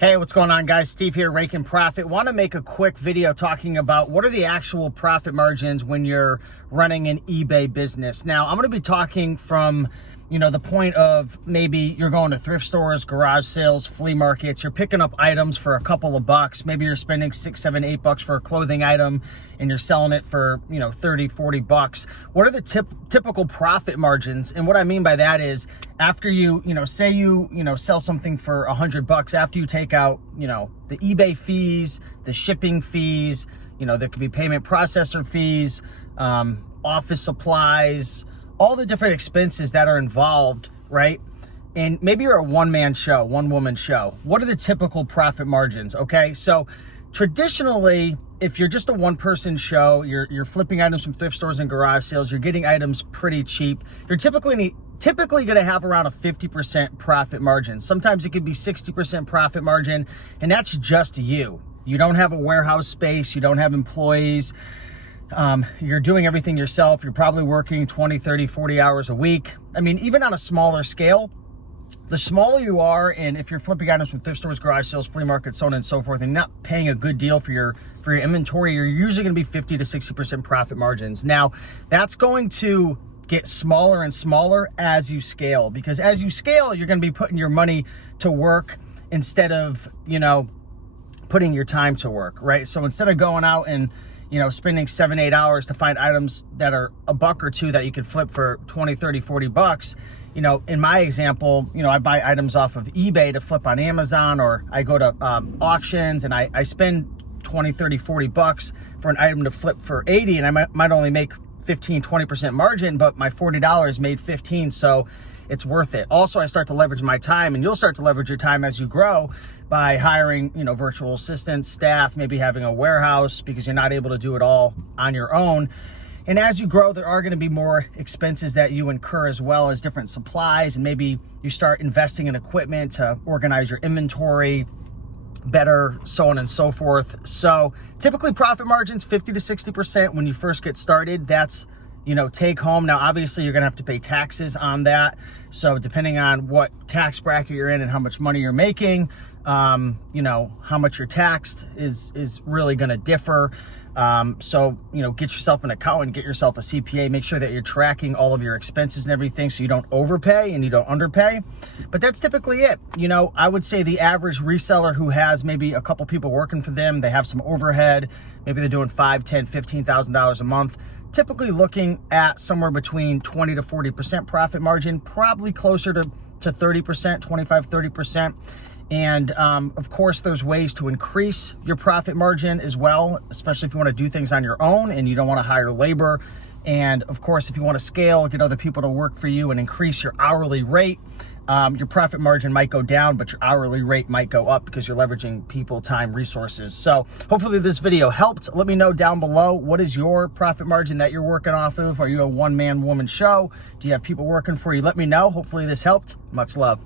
Hey, what's going on, guys? Steve here, Raking Profit. Want to make a quick video talking about what are the actual profit margins when you're running an eBay business. Now, I'm going to be talking from, the point of maybe you're going to thrift stores, garage sales, flea markets, you're picking up items for a couple of bucks. Maybe you're spending $6, $7, $8 for a clothing item and you're selling it for, 30, 40 bucks. What are the typical profit margins? And what I mean by that is after you, say you, sell something for $100, after you take out, the eBay fees, the shipping fees, there could be payment processor fees, office supplies, all the different expenses that are involved, right? And maybe you're a one-man show, one-woman show. What are the typical profit margins, okay? So traditionally, if you're just a one-person show, you're flipping items from thrift stores and garage sales, you're getting items pretty cheap, you're typically going to have around a 50% profit margin. Sometimes it could be 60% profit margin, and that's just you. You don't have a warehouse space, you don't have employees, you're doing everything yourself. You're probably working 20, 30, 40 hours a week. I mean, even on a smaller scale, the smaller you are, and if you're flipping items from thrift stores, garage sales, flea markets, so on and so forth, and not paying a good deal for your inventory, you're usually going to be 50 to 60% profit margins. Now, that's going to get smaller and smaller as you scale, because as you scale, you're going to be putting your money to work instead of, putting your time to work, right? So instead of going out and spending 7, 8 hours to find items that are a buck or two that you could flip for 20, 30, 40 bucks. In my example, I buy items off of eBay to flip on Amazon, or I go to auctions and I spend 20, 30, 40 bucks for an item to flip for 80, and I might only make 15, 20% margin, but my $40 made 15, so it's worth it. Also, I start to leverage my time, and you'll start to leverage your time as you grow by hiring, virtual assistants, staff, maybe having a warehouse, because you're not able to do it all on your own. And as you grow, there are going to be more expenses that you incur, as well as different supplies, and maybe you start investing in equipment to organize your inventory better, so on and so forth. So typically profit margins 50 to 60% when you first get started. That's take home. Now, obviously, you're going to have to pay taxes on that. So depending on what tax bracket you're in and how much money you're making, how much you're taxed is really going to differ. So, get yourself an accountant, get yourself a CPA, make sure that you're tracking all of your expenses and everything so you don't overpay and you don't underpay. But that's typically it. I would say the average reseller who has maybe a couple people working for them, they have some overhead, maybe they're doing $5,000, $10,000, $15,000 a month, typically looking at somewhere between 20 to 40% profit margin, probably closer to 30%, 25, 30%. And of course, there's ways to increase your profit margin as well, especially if you want to do things on your own and you don't want to hire labor. And of course, if you want to scale, get other people to work for you and increase your hourly rate, your profit margin might go down, but your hourly rate might go up because you're leveraging people, time, resources. So hopefully this video helped. Let me know down below, what is your profit margin that you're working off of? Are you a one-man, woman show? Do you have people working for you? Let me know. Hopefully this helped. Much love.